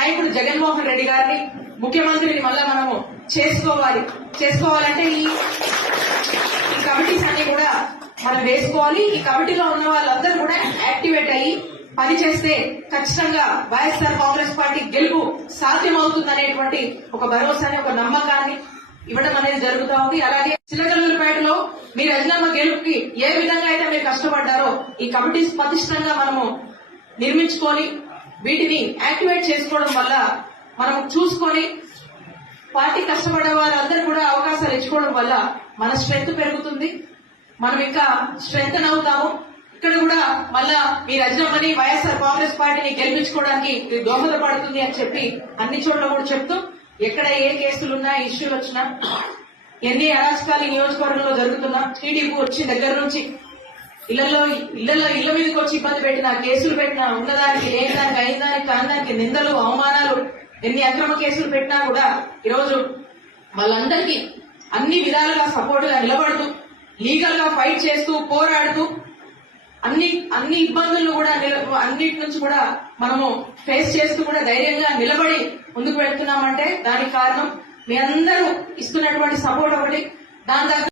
నాయకుడు జగన్మోహన్ రెడ్డి గారిని ముఖ్యమంత్రిని మళ్ళా మనము చేసుకోవాలంటే ఈ కమిటీస్ అన్ని కూడా మనం వేసుకోవాలి. ఈ కమిటీలో ఉన్న వాళ్ళందరూ కూడా యాక్టివేట్ అయ్యి పనిచేస్తే ఖచ్చితంగా వైఎస్ఆర్ కాంగ్రెస్ పార్టీ గెలుపు సాధ్యమవుతుందనేటువంటి ఒక భరోసాని, ఒక నమ్మకాన్ని ఇవ్వడం అనేది జరుగుతూ ఉంది. అలాగే చిలకలూరుపేటలో మీ రజనమ్మ గెలుపుకి ఏ విధంగా అయితే మీరు కష్టపడ్డారో ఈ కమిటీస్ పటిష్టంగా మనము నిర్మించుకొని వీటిని యాక్టివేట్ చేసుకోవడం వల్ల మనం చూసుకొని పార్టీ కష్టపడే వాళ్ళందరూ కూడా అవకాశాలు ఇచ్చుకోవడం వల్ల మన స్ట్రెంగ్త్ పెరుగుతుంది. మనం ఇంకా స్ట్రెంగ్త్ అవుతాము. ఇక్కడ కూడా మళ్ళా మీ రజనమ్మని వైఎస్ఆర్ కాంగ్రెస్ పార్టీని గెలిపించుకోవడానికి ఇది దోహదపడుతుంది అని చెప్పి అన్ని చోట్ల కూడా చెప్తూ ఎక్కడ ఏ కేసులున్నా ఇష్యూలు వచ్చినా ఎన్ని అరాచకాలు నియోజకవర్గంలో జరుగుతున్నా టీడీపీ వచ్చి దగ్గర నుంచి ఇళ్ల మీదకి వచ్చి ఇబ్బంది పెట్టినా, కేసులు పెట్టినా, ఉన్నదానికి లేని దానికి అయిన దానికి కాని నిందలు, అవమానాలు, ఎన్ని అక్రమ కేసులు పెట్టినా కూడా ఈరోజు వాళ్ళందరికీ అన్ని విధాలుగా సపోర్ట్ గా నిలబడుతూ లీగల్ గా ఫైట్ చేస్తూ పోరాడుతూ అన్ని ఇబ్బందులను కూడా అన్నిటి నుంచి కూడా మనము ఫేస్ చేస్తూ కూడా ధైర్యంగా నిలబడి ముందుకు వెళ్తున్నామంటే దానికి కారణం మీ అందరూ ఇస్తున్నటువంటి సపోర్ట్ ఒకటి. దాని